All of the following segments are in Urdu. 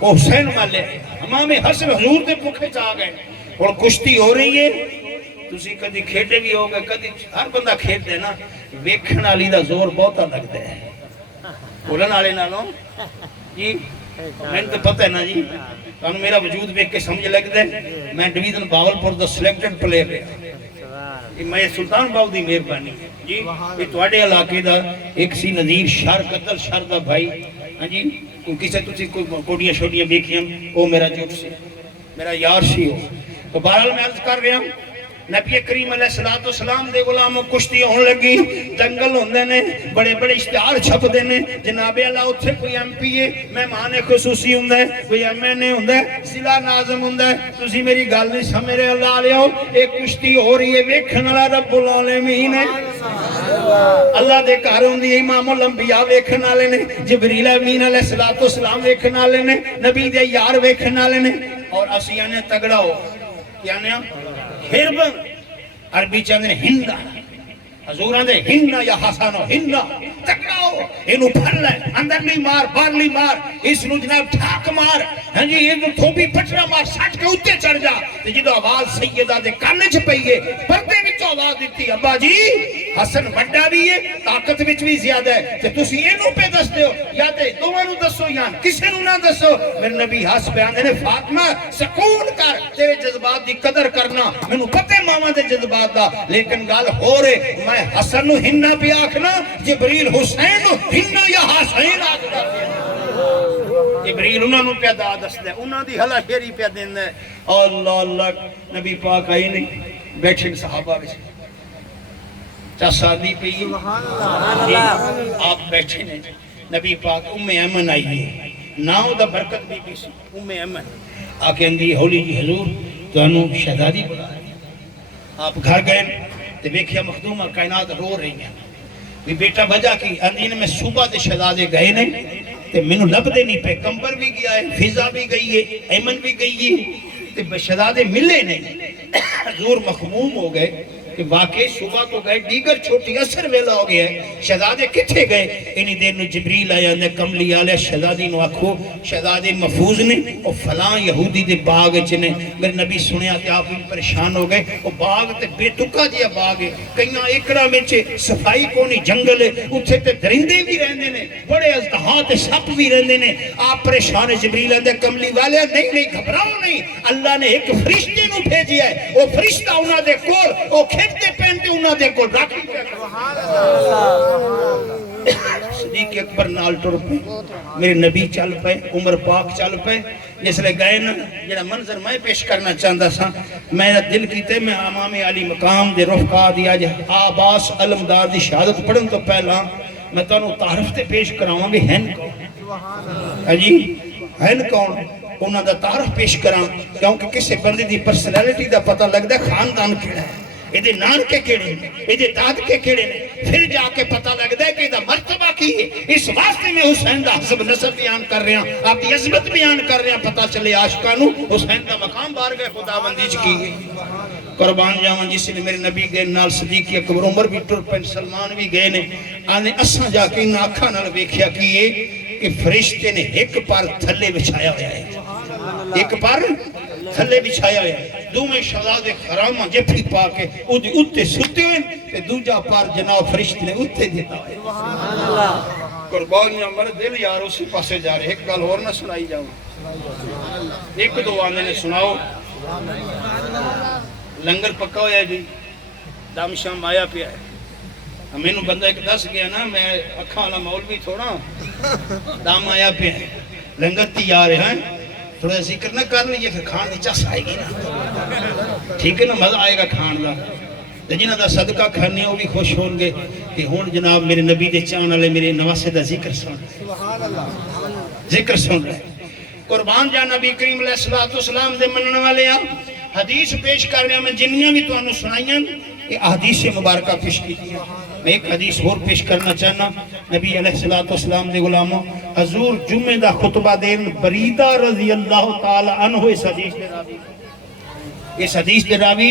وہ حسین والے امام حسن حضور دے بکھے چاہ گئے اور کشتی ہو رہی ہے تسی کدی کھیڈے بھی ہو گئے کدی ہر بندہ کھیڈ دے نا ویکھن والی دا زور بہتا لگتا ہے بولن والے نالوں جی میں تو پتہ ہے نا جی تانوں میرا وجود ویکھ کے سمجھ لگدا ہے میں division Bahawalpur the selected player رہا میں سلطان باؤ دی مہربانی جی یہ تواڈے علاقے دا ایک سی نذیر شر قتل شر دا بھائی ہاں جی کسے تسی کوئی کوڑیاں چھوٹیاں ویکھیاں او میرا جوٹ سی میرا یار سی ہو تو بہرحال میں عرض کر رہا ہوں نبی کریم علیہ السلام دے غلاموں کشتی ہون لگی دنگل ہوندے نے بڑے بڑے اشتہار چھپ دے نے جناب اللہ اتھے کوئی ایم پی اے مہمان خصوصی ہوندا ہے کوئی ایم این اے ہوندا ہے ضلع ناظم ہوندا ہے تسی میری گل نہیں سمجھ رہے اللہ علیہ ایک کشتی ہو رہی ہے ویکھن والا رب العالمین ہے اللہ دے گھر ہوندی امام الانبیاء ویکھن والے نے جبریل امین علیہ السلام ویکھن والے نے نبی دے یار ویکھن والے نے اور اسی نے تگڑا ہو یعنی ہربن عربی چاندے ہندا حضوران دے ہندا یا حسانو ہندا تکڑاؤ انہوں پھر لے اندر نہیں مار بار لی مار اس نو جناب ٹھاک مار ہاں جی یہ تھوبی پچھرا مار سٹ کے اتے چڑھ جا تو جدو آواز سیدہ دے کانے چھ پئیے پردے وچ آواز دیتی ابا جی حسن بڑا بھی ہے طاقت وچ بھی زیادہ ہے کہ تسی اینو پہ دس دیو یا تے دوانو دسو یا کسے نو نہ دسو میرے نبی ہاس بیان نے فاطمہ سکون کر تیرے جذبات دی قدر کرنا میں نو پتے ماما دے جذبات دا لیکن گال ہو رہے میں حسن نو ہننا پہ آکھنا جبریل حسین نو ہننا یا حسین آکھنا جبریل انہوں نے پیدا دست ہے انہوں دی حلا شیری پیدا دین ہے اللہ اللہ نبی پاک آئی نہیں بیٹھے صحابہ بچے چاہ سادی پہ آپ بیٹھے نے نبی پاک ایمن آئی ہے ناؤ دا برکت بھی سی ایمن آکے اندھی ہولی جی حضور تو انہوں شہدادی بلا رہی آپ گھر گئے تو بیکھیا مخدومہ کائنات رو رہی ہیں بھی بیٹا بجا کی ان میں صوبہ دے شہدادے گئے نہیں تے میں نو لب دے نہیں پہ کمبر بھی گیا ہے فضا بھی گئی ہے ایمن بھی گئی ہے تے شہدادے ملے نہیں حضور مخموم ہو گئے کہ واقعی صبح تو گئے دیگر چھوٹی اثر ویلا ہو گیا ہے شہزادے کتھے گئے انہی دیر نو جبریل آیا نے کملی آلیا شہزادی نو آکھو شہزادے محفوظ نے اور فلاں یہودی دے باغ چنے میرے نبی سنیا تے آپ بھی پریشان ہو گئے وہ باغ تے بے تکا جیا باغ ہے کئیاں ایکڑا میں چھے صفائی کونی جنگل ہے اتھے تے درندے بھی رہنے نے بڑے ازدہاں تے سپ بھی رہنے نے آپ پریشان جبریل آندے کملی والے نہیں گھبراؤ نہیں اللہ نے ایک فرشتے نو بھیجیا ہے وہ فرشتہ انہاں دے کول وہ کھیتے پہنتے انہاں دے کو راکھی صدیق اکبر نال ٹر پہ میرے نبی چل پہ عمر پاک چل پہ جس لئے گئے نا جڑا منظر میں پیش کرنا چاہتا سا میرا دل کیتے میں امام علی مقام دے رفقا دیا جا عباس علمدار دی شہادت پڑھن تو پہلا میں تو انہوں تعارف تے پیش کراؤں بھی ہین کون جی ہین کون انہوں دا تعارف پیش کراؤں کیونکہ کسے بندی دی پرسنالٹی دا پتہ لگ دا خاندان کیڑا ہے ایدے نان کے کیڑے نے ایدے داد کے کیڑے نے پھر جا کے پتہ لگ دے کہ ایدہ مرتبہ کی ہے اس واسطے میں حسین دا حسب نصب بیان کر رہے ہیں آپ دی عظمت بیان کر رہے ہیں پتہ چلے عاشقانو حسین دا مقام بار گئے خدا بندیج کی ہے قربان جاوان جس نے میرے نبی گئے نال صدیق اکبر عمر بھی ٹر پین سلمان بھی گئے نے آنے اساں جا کے ان آنکھاں نال ویکھیا کیے کہ فرشتے نے ایک پار تھلے بچھایا ہویا ہے ایک پار تھلے بچھایا ہے دو میں شہزاد خرامہ جپھی پا کے اتے ستے ہوئے تے دوجا پار جناب فرشتے نے اتے دیتا ہے قربانیاں مرد دل یار اسی پاسے جا رہے ایک گل اور نہ سنائی جاؤں ایک دو آنے نے سناؤ لنگر پکا ہویا جی دام شام آیا پیا ہے میں نو بندہ ایک دس گیا نا میں اکھاں والا مولوی تھوڑا دام آیا پیا ہے لنگر تیار ہے تھوڑا ذکر نہ کر لیے پھر کھان دی چس آئے گی نا ٹھیک ہے نا مزہ آئے گا کھان دا جنہاں دا صدقہ کھانے وہ بھی خوش ہوں گے کہ ہون جناب میرے نبی دے چاہن والے میرے نواسے دا ذکر سن ذکر سن رہے قربان جا نبی کریم علیہ السلام دے منن والے حدیث پیش کر رہے ہیں میں جنیاں بھی تو انہوں سنائیاں یہ حدیث مبارکہ پیش کی دیا میں ایک حدیث اور پیش کرنا چاہنا نبی علیہ السلام دے غلاموں حضور جمعہ دا خطبہ دین بریدہ رضی اللہ تعالی عنہ اس حدیث دے راوی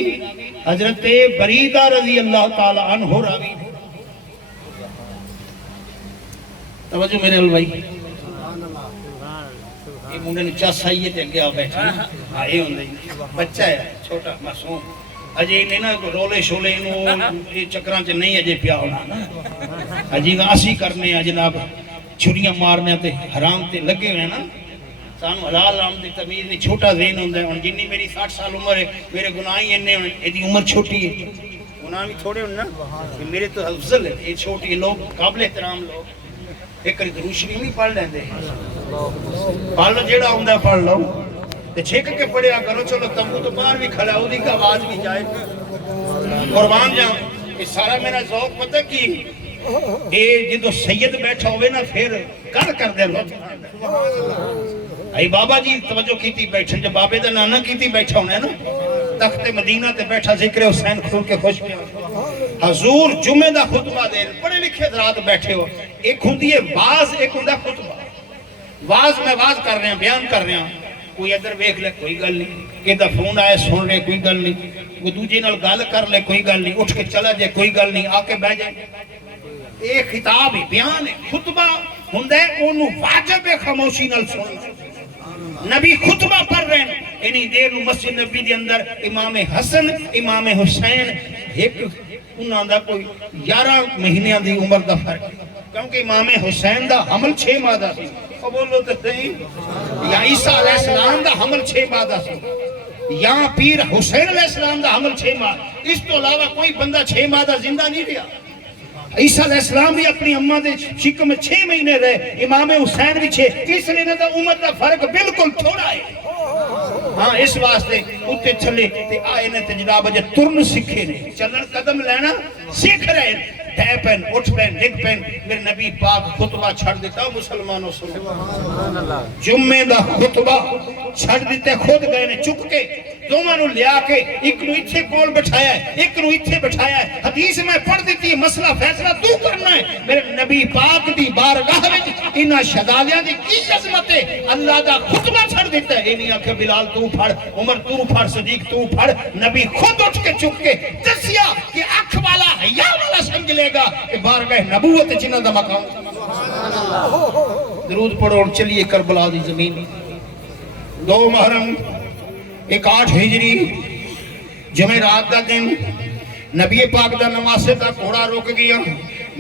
حضرت بریدہ رضی اللہ تعالی عنہ راوی توجہ میرے الوائی یہ منڈے نے چاسا ہی تے گیا بیٹھا ہاں یہ ہوندا ہی بچہ ہے چھوٹا معصوم اجے نہیں نا رولے شولے یہ چکراں چ نہیں اجے پیا ہونا نا اجی اسی کرنے ہیں جناب چھڑیاں مارنے تے حرام تے لگے ہوئے نا سانو حلال حرام دی تمیز نہیں چھوٹا ذہن ہوندا ہے ہن جنی میری 60 سال عمر ہے میرے گناہ ہی اتنے ہیں ایدی عمر چھوٹی ہے گناہ بھی تھوڑے ہوں نا میرے تو افضل ہے یہ چھوٹی لوگ قابل احترام لوگ ایک کری درود شریف نہیں پڑھ لیندے پڑھ لو جیڑا ہوندا پڑھ لو تے چھک کے پڑھیا کرو چلو تمبو تو باہر بھی کھڑا اودی کا آواز بھی جائے قربان جاؤں یہ سارا میرا ذوق پتہ کی اے جدو سید بیٹھا ہوئے نا پھر کر دے لو اے بابا جی توجہ کیتی بیٹھن جب بابے دا نانا کیتی بیٹھا ہونا ہے نا تخت مدینہ تے بیٹھا ذکر حسین کھول کے خوش پیا حضور جمعہ دا خطبہ دے پڑھے لکھے حضرات بیٹھے ہو ایک ہوندی ہے واز ایک ہوندا خطبہ واز میں واز کر رہے ہیں بیان کر رہے ہیں کوئی ادھر ویکھ لے کوئی گل نہیں کہ دا فون آئے سن لے کوئی گل نہیں کوئی دوجے نال گل کر لے کوئی گل نہیں اٹھ کے چلا جائے کوئی گل نہیں آ کے بیٹھ جائے ایک خطاب ہے بیان ہے خطبہ ہوندا ہے اونوں واجب ہے خاموشی نال سننا نبی خطبہ پڑھ رہے ہیں انہی دیر مسجد نبی دے اندر امام حسن امام حسین ایک انہاں دا کوئی 11 مہینے دی عمر دا فرق کیونکہ امام حسین دا حمل 6 ماہ دا سی او بولو تے صحیح یا عیسیٰ علیہ السلام دا حمل 6 ماہ دا سی یا پیر حسین علیہ السلام دا حمل 6 ماہ اس تو علاوہ کوئی بندہ 6 ماہ دا زندہ نہیں رہا عیسیٰ علیہ السلام بھی اپنی اماں دے شکم میں 6 مہینے رہے امام حسین بھی 6 اس لیے دا عمر دا فرق بالکل تھوڑا ہے ہاں اس واسطے اتے چلے تے آئے نے تے جناب اجے ترن سکھے نے چلن قدم لینا سیکھ رہے ہیں ٹھہ پین اٹھ پین ڈگ پین میرے نبی پاک خطبہ چھڑ دیتا مسلمانوں سنو جمعے دا خطبہ چھڑ دیتے خود گئے نے چک کے دومانو لیا کے ایک نو اتھے کول بٹھایا ہے ایک نو اتھے بٹھایا ہے حدیث میں پڑھ دیتی ہے مسئلہ فیصلہ تو کرنا ہے میرے نبی پاک دی بارگاہ میں انہا شہدالیاں دی کی عظمت ہے اللہ دا خطبہ چھڑ دیتا ہے انہی آنکھیں بلال تو پڑھ عمر تو پڑھ صدیق تو پڑھ نبی خود اٹھ کے چک کے دسیا کہ اکھ والا حیا والا سمجھ لے گا کہ بارگاہ نبوت جنہ دا مقام درود پڑھو اور چلیے کربلا دی زمین 2 محرم 8 ہجری جمعرات دا دن نبی پاک دا نمازے دا گھوڑا رک گیا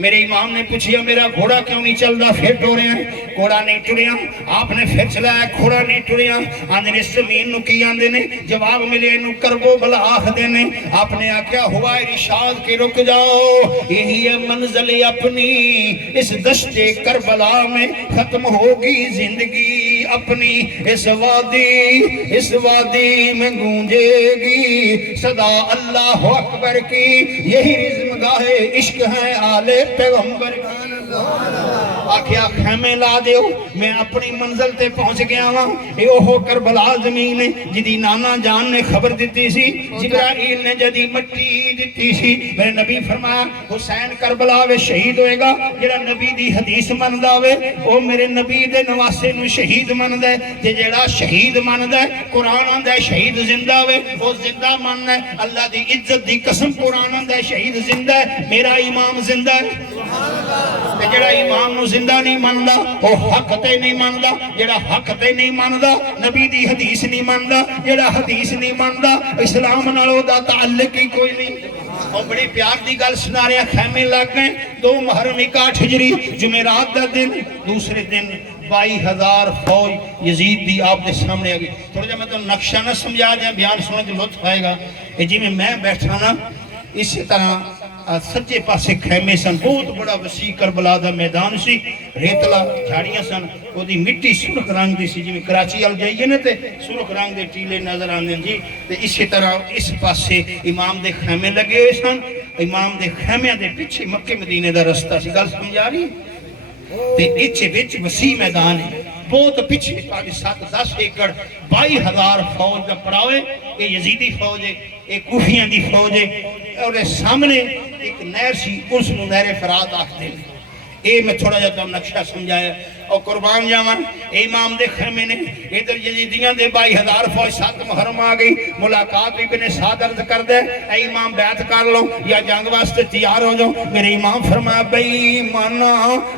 میرے امام نے پوچھیا میرا گھوڑا کیوں نہیں چل رہا پھر ٹورے ہیں گھوڑا نہیں ٹریا آپ نے پھر چلایا گھوڑا نہیں ٹریا آندھے نے زمین نو کی آندھے نے جواب ملے نو کربو بلا آخ دینے آپ نے آکیا ہوا ارشاد کے رک جاؤ یہی ہے منزل اپنی اس دشت کربلا میں ختم ہوگی زندگی اپنی اس وادی میں گونجے گی صدا اللہ اکبر کی یہی رزم گاہ عشق ہے آل پیغمبر آکھیا خیمے لا دیو میں اپنی منزل تے پہنچ گیا ہوں یہ اوہو کربلا زمین جدی نانا جان نے خبر دیتی سی جبرائیل نے جدی مٹی دیتی سی میرے نبی فرمایا حسین کربلا وے شہید ہوئے گا جڑا نبی دی حدیث مند آوے او میرے نبی دے نواسے نو شہید مند ہے جڑا شہید مند ہے قرآن آندہ ہے شہید زندہ ہوئے وہ زندہ مند ہے اللہ دی عزت دی قسم قرآن آندہ ہے شہید زندہ ہے میرا امام زندہ ہے جڑا امام نو زندہ نہیں ماندا وہ حق تے نہیں ماندا جڑا حق تے نہیں ماندا نبی دی حدیث نہیں ماندا جڑا حدیث نہیں ماندا اسلام نال او دا تعلق ہی کوئی نہیں اور بڑی پیار دی گل سنا رہے خیمے لگ گئے 2 محرم 8 ہجری جمعرات دا دن دوسرے دن 22,000 فوج یزید دی آپ دے سامنے آگئی تھوڑا جا میں تو نقشہ نہ سمجھا جائے بیان سنے جو لطف آئے گا جی میں بیٹھا نا اسی طرح سجے پاسے خیمے سن بہت بڑا وسیع کربلا دا میدان سی ریتلا جھاڑیاں سن وہ دی مٹی سرخ رنگ دی سی جی میں کراچی آل جائیے نا تے سرخ رنگ دے ٹیلے نظر آنے جی تے اسی طرح اس پاسے امام دے خیمے لگے ہوئے سن امام دے خیمے دے پیچھے مکہ مدینے دا رستہ سی گل سمجھا رہی تے اچھے بچ وسیع میدان ہے بہت پیچھے 7-10 ایکڑ 22,000 فوج دا پڑاوے یہ یزیدی فوج ہے ایک کوفیاں دی فوج ہے اور سامنے ایک نہر سی اس نو نہر فرات آکھتے ہیں اے میں تھوڑا جاتا ہوں نقشہ سمجھایا اور قربان جاون امام دے خیمے نے ادھر یزیدیاں دے 22,000 فوج 7 محرم آ گئی ملاقات ابن سعد عرض کر دے اے امام بیعت کر لو یا جنگ واسطے تیار ہو جاؤ میرے امام فرمایا بھئی مانا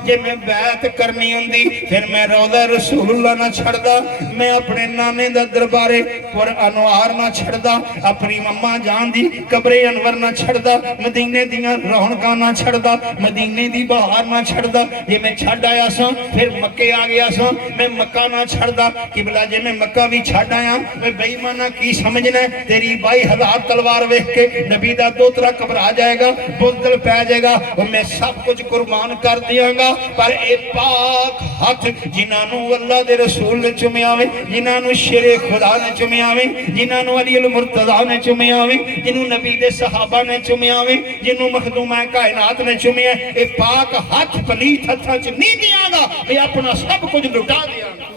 جے میں بیعت کرنی ہوندی پھر میں روضہ رسول اللہ نہ چھڑدا میں اپنے نانے دا دربارے پر انوار نہ چھڑدا اپنی مما جان دی قبر انور نہ چھڑدا مدینے دیاں رونقاں نہ چھڑدا مدینے دی بہار نہ چھڑدا یہ میں چھڑ آیا سا پھر مکے آ گیا سا میں مکہ نہ چھڑدا قبلہ جے میں مکہ بھی چھڑ آیا میں بے ایمانہ کی سمجھنا ہے تیری 22,000 تلوار ویکھ کے نبی دا دوترا قبر آ جائے گا بزدل پہ جائے گا اور میں سب کچھ قربان کر دیاں گا پر اے پاک ہاتھ جنہاں اللہ دے رسول نے چومیا ہوئے جنہاں شیر خدا نے چومیا ہوئے جنہاں علی المرتضیٰ نے چومیا ہوئے جنہوں نبی دے صحابہ نے چومیا ہوئے جنہوں مخدومہ کائنات نے چومیا اے پاک ہاتھ پلیت ہتھاں چ نہیں دیاں گا میں اپنا سب کچھ لٹا دیاں گا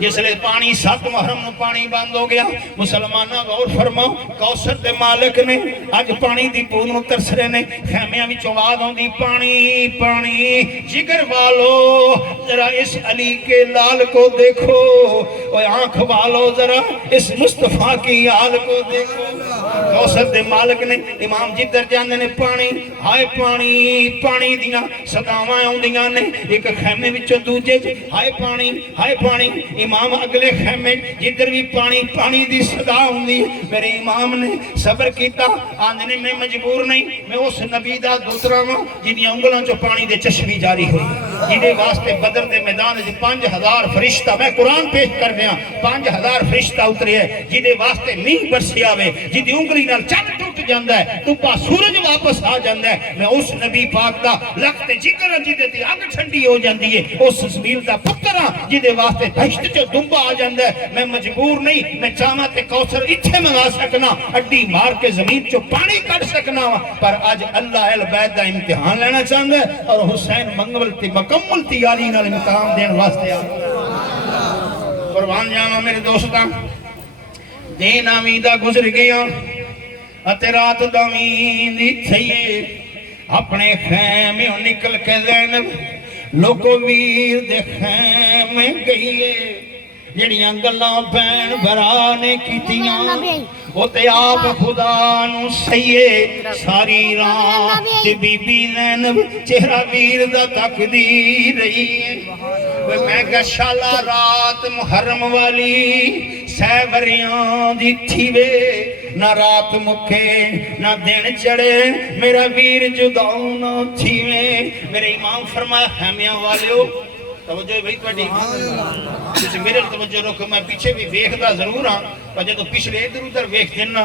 جس لئے پانی 7 محرم نو پانی بند ہو گیا مسلمانہ غور فرماؤ کوثر دے مالک نے آج پانی دی پون نو ترسرے نے خیمیاں بھی چواد ہوں دی پانی پانی جگر والو ذرا اس علی کے لال کو دیکھو اور آنکھ والو ذرا اس مصطفیٰ کی آل کو دیکھو کوثر دے مالک نے امام جدر جاندے نے پانی ہائے پانی پانی دیاں صداواں ہوں دیاں نے ایک خیمے وچوں دوجے ہائے پانی امام اگلے خیمے جدر بھی پانی دی صدا ہوں دی میرے امام نے صبر کیتا آندھنے میں مجبور نہیں میں اس نبی دا دوسرا ہوں جنہی انگلوں جو پانی دے چشمی جاری ہوئی جنہی واسطے بدر دے میدان جی 5,000 فرشتہ میں قرآن پیش کر دیا 5,000 فرشتہ اترے ہیں جنہی واسطے نہیں برسی آوے جنہی انگلی نال چند ٹوٹ جاندہ ہے ٹوپا سورج واپس آ جاندہ ہے میں اس نبی پاک دا لگتے جگر جنہی دی آگ ٹھنڈی ہو جاندی ہے اس زمین دا پترہ جنہی واسطے دھشت جو دنبا آ جاندہ ہے میں مجبور نہیں میں چاہاں تے کوثر اتھے منگا سکنا اڈی مار کے زمین جو پانی کٹ سکنا پر آج اللہ اہل بیت دا امتحان لینا چاہندہ ہے اور حسین منگول تی مکمل تیاری نال امتحان دین واسطے آ قربان جانا میرے دوستان دین آمیدہ گزر گیا اتے رات دامین دی تھئیے اپنے خیمے نکل کے زینب لوگو ویر دے خیمے گئیے جڑیاں گلاں بین برانے کیتیاں وہ تے آپ خدا نو سیے ساری رات بی بی زینب چہرہ ویر دا تقدیر رہی ہے میں کہا شالا رات محرم والی سیوریاں دی تھی وے نہ رات مکھے نہ دن چڑے میرا ویر جداؤں نہ تھی وے میرے امام فرمایا خیمیاں والے ہو توجہ بھئی توڑی کسی میرے توجہ رکھو میں پیچھے بھی ویکھدا ضرور ہاں پر جدو پچھلے ادھر ادھر ویکھ دینا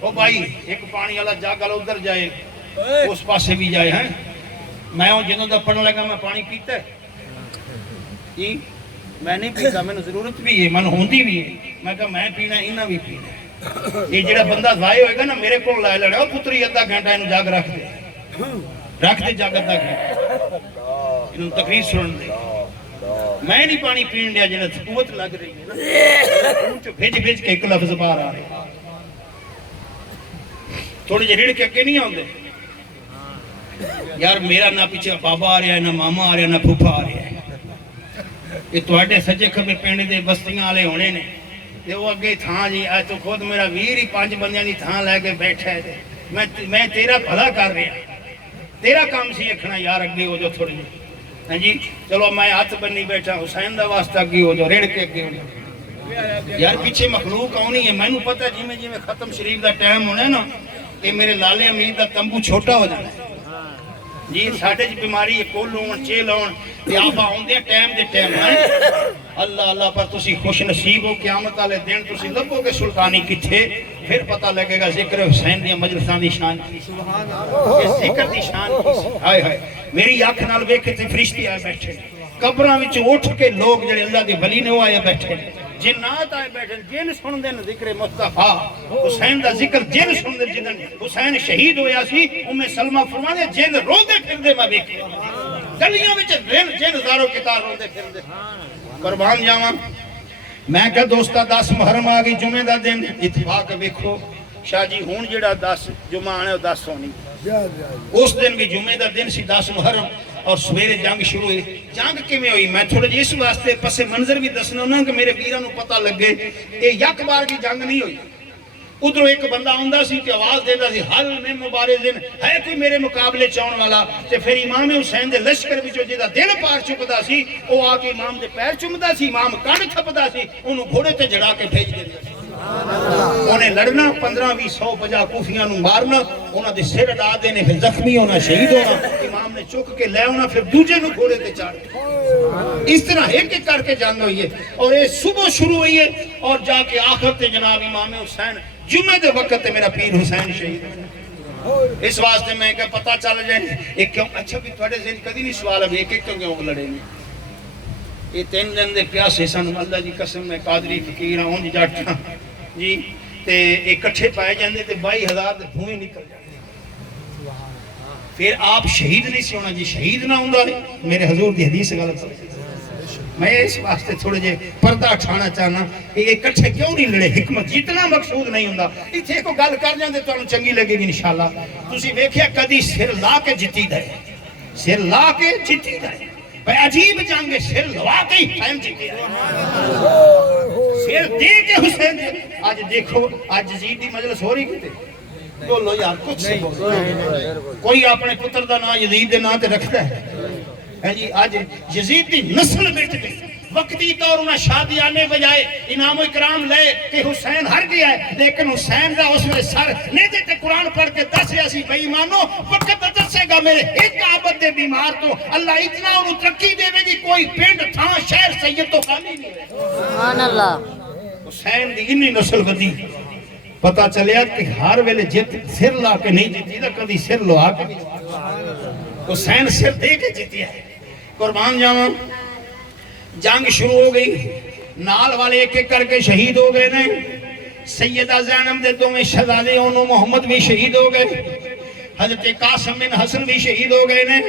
او بھائی ایک پانی والا جاگل ادھر جائے اس پاسے بھی جائے ہیں میں ہوں جنہوں دا پڑھنے لگا میں پانی پیتا ہے جی میں نہیں پیتا میں نے ضرورت بھی ہے من ہوندی بھی ہے میں کہا میں پینا انہاں بھی پینا یہ جڑا بندہ ضائع ہوئے گا نا میرے کو لائے لڑے او پتری ادھا گھنٹہ انہوں جاگ رکھ دے جاگ ادھا گھنٹہ انہوں تقریر سن دے میں نہیں پانی پین لیا جنہا قوت لگ رہی ہے نا ان چو بھیج کے ایک لفظ بار آ رہے ہیں تھوڑے جے ریڑھ کے اگے نہیں آؤں دے یار میرا نہ پیچھے بابا آ رہا ہے نہ ماما آ رہا ہے نہ پھوپا آ رہا ہے یہ توڑے سجے کھبے پینڈ دے بستیاں آلے ہونے نے یہ وہ اگے تھاں جی آج تو خود میرا ویر ہی 5 بندیاں دی تھاں لے کے بیٹھا ہے میں تیرا بھلا کر رہا تیرا کام سی اکھنا یار اگے ہو جو تھوڑی ہاں جی چلو میں ہاتھ بنی بیٹھا حسین دا واسطہ اگے ہو جو ریڑھ کے اگے ہو جو یار پیچھے مخلوق آنی ہے میں نو پتہ جی میں ختم شریف دا ٹائم ہونا ہے نا کہ میرے لالے امید دا تمبو چھوٹا ہو جانا ہے جی ساڑھے جی بیماری ہے کول ہون چیل ہون یہ آپ آؤں دے ٹائم دے ٹائم ہیں اللہ اللہ پر تسی خوش نصیب ہو قیامت آلے دین تسی لبو کے سلطانی کتھے پھر پتہ لگے گا ذکر حسین دیا مجلسان دی شان کی اس ذکر دی شان کی ہائے ہائے میری آنکھ نال ویکھے تے فرشتی آئے بیٹھے قبراں وچ اٹھ کے لوگ جڑے اللہ دے ولی نے آئے بیٹھے جنات آئے بیٹھے جن سن دے ذکر مصطفیٰ حسین دا ذکر جن سن دے جنن حسین شہید ہویا سی سلمہ فرما دے جن رو دے پھر دے میں بیکھے گلیاں وچ جن زاروں کتار رو دے پھر دے قربان جاواں میں کہا دوستا 10 محرم آگئی جمعہ دا دن اتفاق ویکھو شاہ جی ہون جڑا 10 جمعہ آنے 10 ہونی اس دن بھی جمعہ دا دن سی 10 محرم اور سویرے جنگ شروع ہوئی جنگ کیویں ہوئی میں تھوڑا جی اس واسطے پس منظر بھی دسنا نا کہ میرے ویراں نوں پتہ لگے یہ یک بار کی جنگ نہیں ہوئی ادھروں ایک بندہ آندا سی تے آواز دیندا سی حل میں مبارزن ہے کوئی میرے مقابلے چاؤن والا تے پھر امام حسین دے لشکر وچوں جہدا دل پار چکدا سی او آ کے امام دے پیر چومدا سی امام کن تھپدا سی اونوں گھوڑے تے جڑا کے بھیج دیندا سی انہیں لڑنا 15-20 50 کوفیاں نوں مارنا انہاں دے سر اڑا دینے پھر زخمی ہونا شہید ہونا امام نے چک کے لے آنا پھر دوجے نوں گھوڑے تے چڑھ اس طرح ایک ایک کر کے جنگ ہوئی ہے اور یہ صبح شروع ہوئی ہے اور جا کے آخر تے جناب امام حسین جمعے دے وقت تے میرا پیر حسین شہید اس واسطے میں کہ پتہ چل جائے ایک کیوں اچھا بھی تھوڑے ذہن کدی نہیں سوال ہے ایک ایک کیوں لڑے نہیں یہ 3 دن دے پیاسے سن اللہ دی قسم میں قادری فقیر ہوں جی جٹ جی تے اکٹھے پائے جاندے تے 22,000 دے دھوئیں نکل جاندے پھر آپ شہید نہیں سی ہونا جی شہید نہ ہوندا میرے حضور دی حدیث غلط ہے میں اس واسطے تھوڑے جے پردہ اٹھانا چاہنا یہ اکٹھے کیوں نہیں لڑے حکمت جتنا مقصود نہیں ہوندا ایتھے کو گل کر جاندے تانوں چنگی لگے گی انشاءاللہ تسی ویکھیا کدی سر لا کے جتی دے سر لا کے جتی دے بھائی عجیب جنگ سر لوا کے ہی ٹائم جتی ہے سر دے کے حسین جی آج دیکھو آج یزید دی مجلس ہو رہی کتے بولو یار کچھ سے بولو کوئی اپنے پتر دا نا یزید دے نا تے رکھتا ہے جی آج یزید دی نسل بیٹھ گئی وقتی طور انہیں شادی آنے بجائے انعام و اکرام لے کہ حسین ہر گیا ہے لیکن حسین دا اس میں سر نہیں دیتے قرآن پڑھ کے دس ایسی بے ایمانو وقت دسے گا میرے ایک عابد دے بیمار تو اللہ اتنا انہوں ترقی دے گی کوئی پینڈ تھا شہر سید تو خالی نہیں ہے سبحان اللہ حسین دی انی نسل بدی پتا چلیا کہ ہر ویلے جت سر لا کے نہیں جیتی دا کدی سر لوا کے نہیں حسین سر دے کے جیتی ہے قربان جاواں جنگ شروع ہو گئی نال والے ایک ایک کر کے شہید ہو گئے نے سیدہ زینب دے دو میں شہزادے انہوں محمد بھی شہید ہو گئے حضرت قاسم بن حسن بھی شہید ہو گئے نے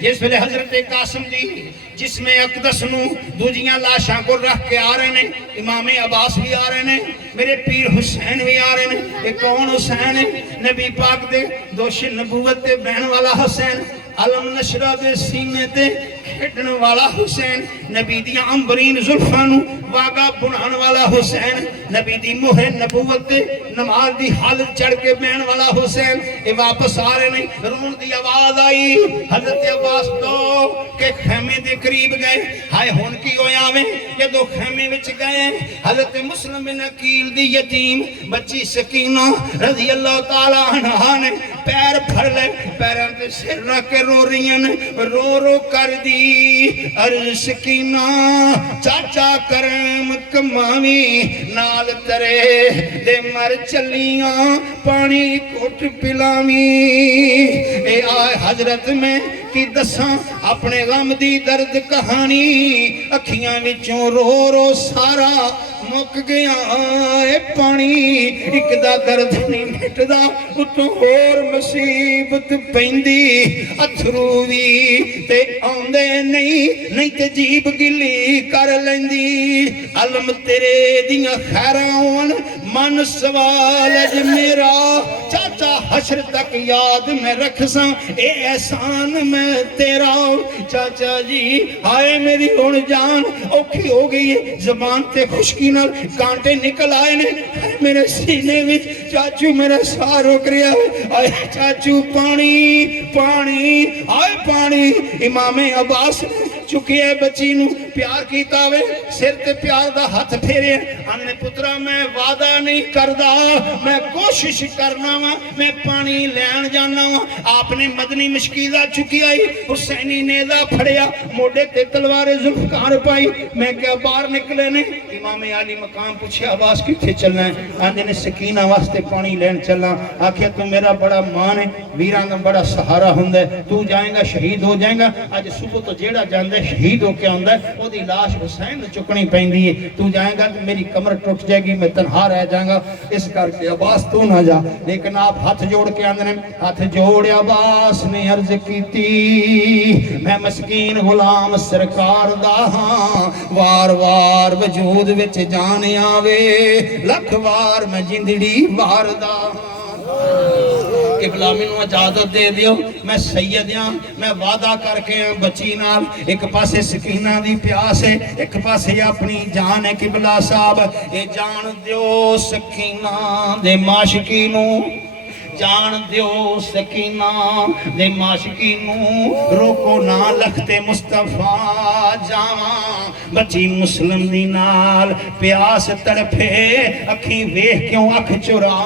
جس ویلے حضرت قاسم دی جس میں اقدس نو دوجیاں لاشاں کو رکھ کے آ رہے ہیں امام عباس بھی آ رہے ہیں میرے پیر حسین بھی آ رہے ہیں یہ کون حسین ہے نبی پاک دے دوش نبوت دے بہن والا حسین علم نشرہ دے سینے تے کھڑن والا حسین نبی دی عمبرین زلفانو واگا بنان والا حسین نبی دی مہر نبوت دے نماز دی حالت چڑھ کے بہن والا حسین یہ واپس آ رہے ہیں رون دی آواز آئی حضرت عباس دو کہ خیمے دے قریب گئے ہائے ہون کی ہویا میں یہ دو خیمے وچ گئے حضرت مسلم بن عقیل دی یتیم بچی سکینہ رضی اللہ تعالیٰ عنہ نے پیر پھر لے پیران پہ سر رکھ کے رو رہی ہیں رو رو کر دی عرض سکینہ چاچا کرم کماوی نال ترے دے مر چلیاں پانی کوٹ پلاوی اے آئے حضرت میں کی دساں اپنے غم دی درد کہانی اکھیاں وچوں رو رو سارا مک گیا اے پانی ایک دا درد نہیں مٹدا اتوں اور مصیبت پیندی اتھرو وی تے آندے نہیں تے جیب گلی کر لیندی علم تیرے دیاں خیراں ہون من سوال اج میرا چاچا حشر تک یاد میں رکھ ساں اے احسان میں تیرا چاچا جی آئے میری ہون جان اوکھی ہو گئی ہے زبان تے خشکی نال کانٹے نکل آئے نے میرے سینے میں چاچو میرا ساہ روک رہا ہے آئے چاچو پانی پانی آئے پانی امام عباس نے چکی ہے بچی نو پیار کیتا ہوئے سر تے پیار دا ہاتھ پھیرے اننے پترہ میں وعدہ نہیں کردہ میں کوشش کرنا ہوں میں پانی لین جانا ہوں آپ نے مدنی مشکیزہ چکی آئی حسینی نیزہ پھڑیا موڑے تے تلوار ذوالفقار پائی میں کیا باہر نکلے نے امام علی مقام پوچھے آواز کتھے چلنا ہے آندھے نے سکینہ واسطے پانی لین چلنا آکھیا تو میرا بڑا مان ہے ویران کا بڑا سہارا ہوں ہے تو جائیں گا شہید ہو جائیں گا آج صبح تو جیڑا جاندے شہید ہو کے آندہ ہے وہ دی لاش حسین چکنی پہندی ہے تو جائیں گا تو میری کمر ٹوٹ جائے گی میں تنہا رہ جائیں گا اس کر کے عباس تو نہ جا لیکن آپ ہاتھ جوڑ کے آندھنے ہاتھ جوڑ عباس نے عرض کی تھی میں مسکین غلام سرکار دا ہاں وار وار وجود وچ جانے آوے لکھ وار میں جندڑی وار دا ہاں قبلہ مینوں اجازت دے دیو میں سید ہاں میں وعدہ کر کے بچی نال ایک پاسے سکینہ دی پیاس ہے ایک پاسے اپنی جان ہے قبلہ صاحب اے جان دیو سکینہ دے معاشقی نوں جان دیو سکینہ دے معاشقی نوں روکو نہ لختے مصطفیٰ جاواں بچی مسلم دی نال پیاس تڑپے اکھیں ویکھ کیوں اکھ چرا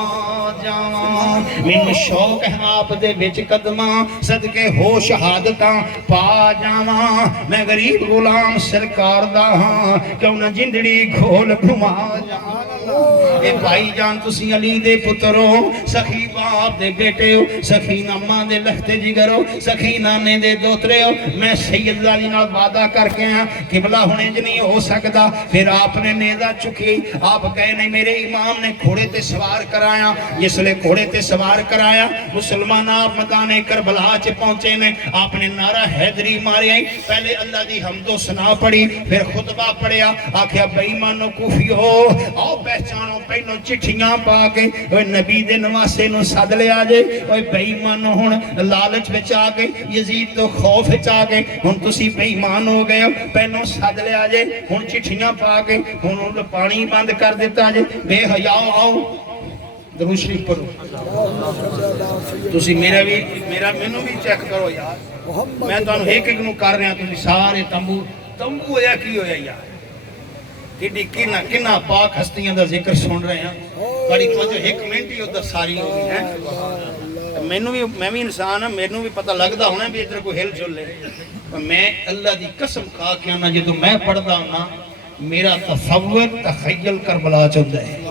جاواں مینوں شوق ہے آپ دے وچ قدماں صدقے ہو شہادتاں پا جاواں میں غریب غلام سرکار دا ہاں کیوں نہ جندڑی گھول گھما جاواں اے بھائی جان تسی علی دے پترو سخی باپ دے بیٹے ہو سخی نماں دے لختے جگر ہو سخی نانے دے دوترے ہو میں سید علی نال وعدہ کر کے ہاں قبلہ ہونے نہیں ہو سکتا پھر آپ نے نیزہ چکی آپ کہے نہیں میرے امام نے گھوڑے تے سوار کرایا جس لئے گھوڑے تے سوار کرایا مسلمان آپ میدان کربلا چ پہنچے نے آپ نے نعرہ حیدری مارے آئی پہلے اللہ دی حمد و ثنا پڑھی پھر خطبہ پڑھیا آکھیا بے ایمانو کوفیو آؤ پہچانو پہنو چٹھیاں پا کے اوے نبی دے نواسے نو سد لے آجے اوے بے ایمانو ہن لالچ وچ آ کے یزید تو خوف وچ آ کے ہن تسی بے ایمان ہو گئے پہنو سد لے آجے ہن چٹھیاں پا کے ہن پانی بند کر دیتا جے بے حیاؤ آؤ درود شریف پڑھو تسی میرا مینوں بھی چیک کرو یار میں تانوں ایک ایک نو کر رہا تسی سارے تمبو ہویا کی ہویا یار کڈی کنا پاک ہستیاں دا ذکر سن رہے ہیں بڑی توجہ ایک منٹ ہی ادھر ساری ہو گئی ہے میں بھی انسان ہوں میرے بھی پتہ لگدا ہونا بھی ادھر کوئی ہل جل لے میں اللہ دی قسم کھا کے آنا جدو میں پڑھدا ہوں نا میرا تصور تخیل کربلا چلدا ہے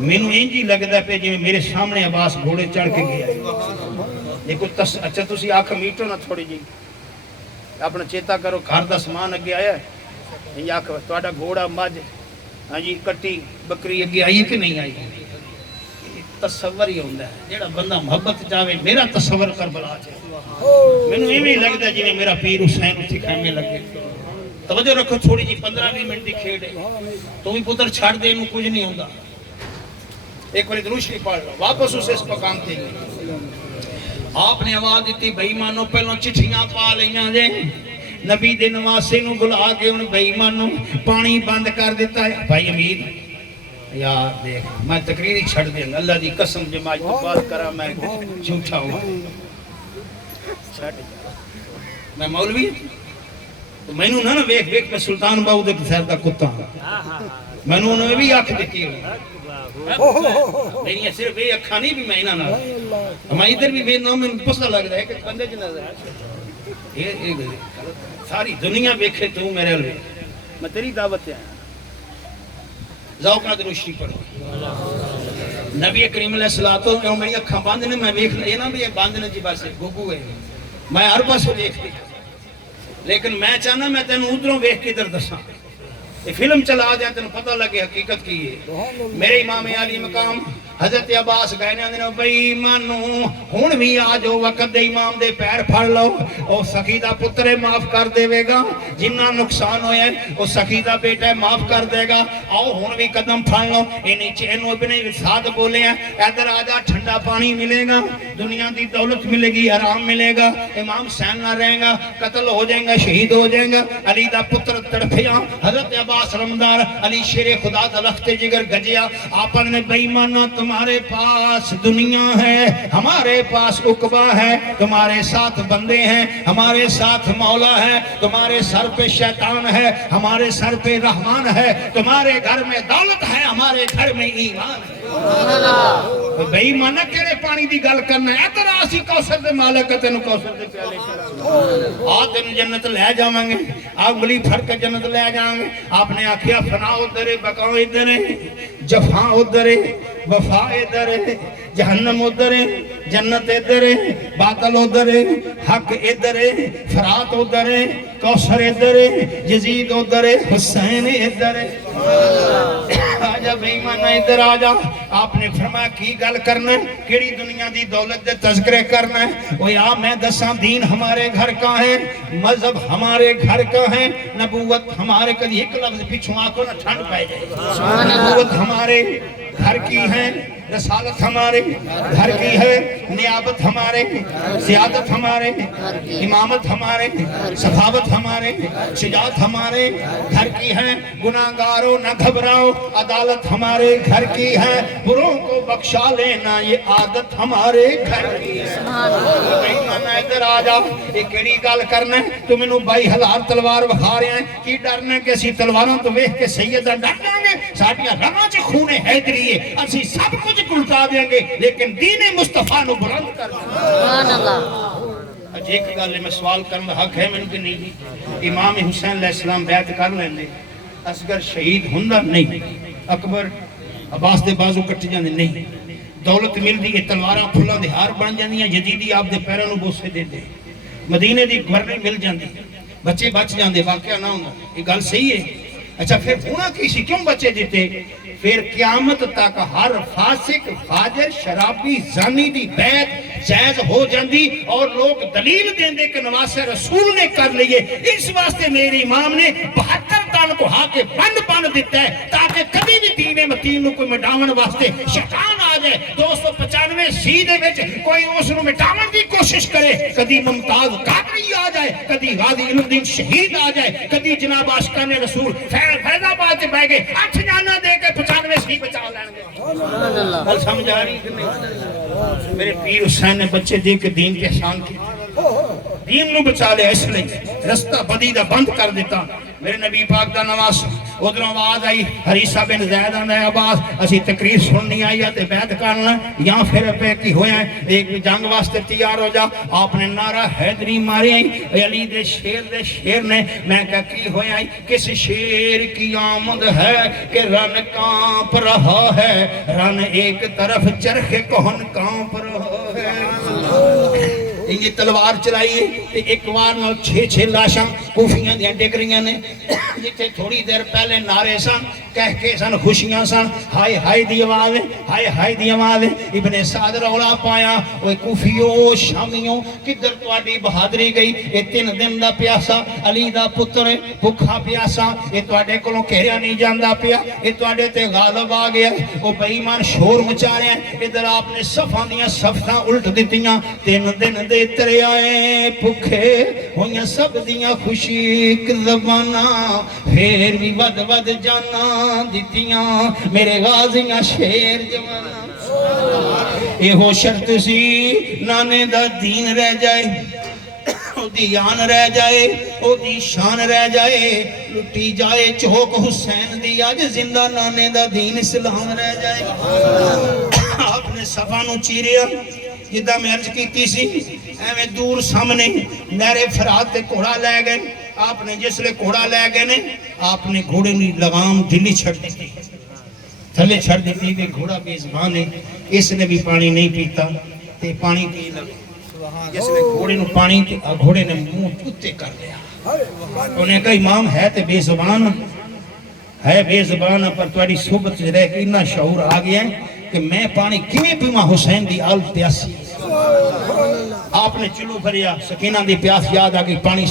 مینوں انج ہی لگدا پہ جویں میرے سامنے عباس گھوڑے چڑھ کے گیا دیکھو اچھا تسی آنکھ میٹو نا تھوڑی جی اپنا چیتا کرو گھر دا سامان اگے آیا ہے یا تہاڈا گھوڑا مجھ ہاں جی کٹی بکری اگے آئی کہ نہیں آئی تصور ہی ہوندا ہے جیڑا بندہ محبت چاہے میرا تصور کربلا چاہے مینوں ایویں لگدا جویں میرا پیر حسین اتھے خیمے لگے توجہ رکھو تھوڑی جی 15-20 منٹ دی کھیڈ ہے تو بھی پتر چھڑ دے نوں کچھ نہیں ہوندا ایک بار درود شریف پڑھ لو واپس اس مقام تے آپ نے آواز دیتی بے ایمانو پہلو چٹھیاں پا لیاں جے نبی دے نواسے نو بلا کے ان بے ایمانو پانی بند کر دیتا ہے بھائی امید یار دیکھ میں تقریر ہی چھڑ دیں اللہ دی قسم جو میں تو بات کرا میں جھوٹا ہوں میں مولوی میں نو نہ ویکھ ویکھ میں سلطان باؤ دے سر دا کتا میں نو انہوں نے بھی آنکھ دیتی ہے میری صرف یہ اکھا نہیں بھی میں انہاں نہ میں ادھر بھی بے نام میں پسا لگ رہا ہے کہ بندے جنہ یہ ساری دنیا بیکھے تو میرے لئے میں تیری دعوت آیا ذوق نہ درود شریف پڑھو نبی کریم علیہ الصلوۃ کیوں میری اکھاں بند نے میں ویکھ یہ نہ بھی یہ بند نے جی بس گگو ہے میں ہر پاسے دیکھ لیکن میں چاہنا میں تینوں ادھروں ویکھ کے ادھر دساں یہ فلم چلا دیا تینوں پتہ لگے حقیقت کی ہے میرے امام علی مقام حضرت عباس گئے نے بے ایمانو ہن بھی آ جو وقت دے امام دے پیر پھڑ لو او سخی دا پتر معاف کر دے گا جنہ نقصان ہویا ہے او سخی دا بیٹا معاف کر دے گا آؤ ہن بھی قدم پھڑ لو اے نیچے انو ابن سعد بولے ہیں ادھر آ جا ٹھنڈا پانی ملے گا دنیا دی دولت ملے گی آرام ملے گا امام حسین نہ رہے گا قتل ہو جائے گا شہید ہو جائے گا علی دا پتر تڑپیا حضرت عباس رمدار علی شیر خدا دا لخت جگر گجیا آپ نے بے ایمانو تمہارے پاس دنیا ہے ہمارے پاس عقبہ ہے تمہارے ساتھ بندے ہیں ہمارے ساتھ مولا ہے تمہارے سر پہ شیطان ہے ہمارے سر پہ رحمان ہے تمہارے گھر میں دولت ہے ہمارے گھر میں ایمان ہے بھئی مانا کیڑے پانی دی گل کرنا ہے ادھر آسی کوثر دے مالک تینوں کوثر دے پیالے چلا آ تینوں جنت لے جاواں گے آپ گلی پھڑ کے جنت لے جاواں گے آپ نے آکھیا فنا ادھر ہے بقا ادھر ہے جفا ادھر ہے وفا ادھر ہے جہنم ادھر ہے جنت ادھر ہے باطل ادھر ہے حق ادھر ہے فرات ادھر ہے کوثر ادھر ہے یزید ادھر ہے حسین ادھر ہے آجا بے ایمانہ ادھر آجا آپ نے فرمایا کی گل کرنا ہے کیڑی دنیا دی دولت دے تذکرے کرنا ہے وہ یا میں دساں دین ہمارے گھر کا ہے مذہب ہمارے گھر کا ہے نبوت ہمارے کدی ایک لفظ پیچھوں آکو نہ ٹھنڈ پائے جائے نبوت ہمارے گھر کی ہے رسالت ہمارے گھر کی ہے، نیابت ہمارے، سیادت ہمارے، امامت ہمارے، سخاوت ہمارے، شجاعت ہمارے گھر کی ہے، گناہگاروں نہ گھبراؤ عدالت ہمارے گھر کی ہے، بروں کو بخشا لینا یہ عادت ہمارے گھر کی ہے۔ میں ادھر آ جا، ایک کیڑی گل کرنا ہے تو میں نو 22,000 تلوار بخا رہے ہیں، کی ڈرنا کہ اسی تلواراں تو ویکھ کے سیدہ ڈر جائیں گے، ساڈیاں رگاں چ خون حیدری ہے، اسی سب کچھ الٹا دیں گے لیکن دین مصطفیٰ نو بلند کر دیں۔ سبحان اللہ۔ اج ایک گل میں سوال کرن دا حق ہے مینوں کہ نہیں؟ امام حسین علیہ السلام بیعت کر لیندے، اصغر شہید ہوندا نہیں، اکبر عباس دے بازو کٹ جاندے نہیں، دولت ملدی ہے، تلواراں پھلاں دے ہار بن جاندیاں، یزیدی آپ دے پیراں نو بوسے دیندے، مدینے دی گھرنی مل جاندی، بچے بچ جاندے، واقعہ نہ ہوندا، یہ گل صحیح ہے۔ اچھا پھر ہونا کسی کیوں بچے دیتے؟ پھر قیامت تک ہر فاسق فاجر شرابی زانی دی بیعت جائز ہو جاندی اور لوگ دلیل دیندے کہ نواسہ رسول نے کر لیے، اس واسطے میرے امام نے 72 تن کو ہا کے بند دیتا ہے تاکہ کبھی بھی دین متین نو کوئی مٹاون واسطے شیطان آ جائے۔ 295 سی دے وچ کوئی اس نو مٹاون دی کوشش کرے، کدی ممتاز قادری آ جائے، کدی غازی علم الدین شہید آ جائے، کدی جناب عاشقان رسول فیض آباد چ بہ گئے 8 جانا دے کے 95 سی بچا لین گے۔ سبحان اللہ۔ گل سمجھ آ رہی کہ نہیں؟ میرے پیر حسین نے بچے دے کے دین کے احسان کی، دین نو بچا لیا، اس لیے رستہ بدی دا بند کر دیتا۔ میرے نبی پاک دا نواز ادھروں آواز آئی، حریثہ بن زید آندا ہے عباس اسی تقریر سننی آئی ہے تے بیعت کرنا یا پھر پہ کی ہویا ہے، ایک جنگ واسطے تیار ہو جا۔ آپ نے نعرہ حیدری ماری آئی، علی دے شیر نے، میں کہا کی ہویا ہے، کس شیر کی آمد ہے کہ رن کانپ رہا ہے، رن ایک طرف چرخ کہن کانپ رہا ہے۔ یہ تلوار چلائی ہے، ایک وار 6 لاشاں کوفیاں دیاں ڈگ رہی نے، جتھے تھوڑی دیر پہلے نعرے سن، کہہ کے سن، خوشیاں سن، ہائے ہائے دی آواز ہے، ہائے ہائے دی آواز ہے۔ ابن سعد رولا پایا، اوے کوفیوں شامیوں کدھر تواڈی بہادری گئی؟ یہ 3 دن دا پیاسا علی دا پتر ہے، بھکھا پیاسا، یہ تواڈے کولوں گھیریا نہیں جاندا پیا، یہ تواڈے تے غالب آ گیا، او بے ایمان شور مچا رہے ہیں۔ ادھر آپ نے صفاں دیاں صفاں الٹ دتیاں، 3 دن دے ترے آئے بھکھے ہویاں سب دیاں خوشی ایک زباناں، پھر بھی ود جانا دتیاں میرے غازیاں شیر جوانا۔ یہ ہو شرط سی نانے دا دین رہ جائے، او دی آن رہ جائے، او دی شان رہ جائے، لٹی جائے چوک حسین دی آج زندہ نانے دا دین اسلام رہ جائے۔ آپ نے صفانو چیریا جدہ میں عرض کیتی سی، ایویں دور سامنے نہر فرات تے گھوڑا لے گئے، آپ نے جس لے گھوڑا لے گئے نے، آپ نے گھوڑے نے لگام ڈھیلی چھڑ دیتی، تھلے چھڑ دیتی، وہ گھوڑا بے زبان ہے، اس نے بھی پانی نہیں پیتا، تے پانی پی لگے، جس نے گھوڑے نو پانی تے گھوڑے نے منہ پوتے کر لیا۔ انہیں کہا امام ہے تے بے زبان ہے، بے زبان پر تواڈی صحبت رہ کے اتنا شعور آ گیا ہے کہ میں پانی کیویں پیواں حسین دی آل پیاسی۔ آپ نے چلو بھریا، سکینہ دی پیاس یاد آ گئی، پانی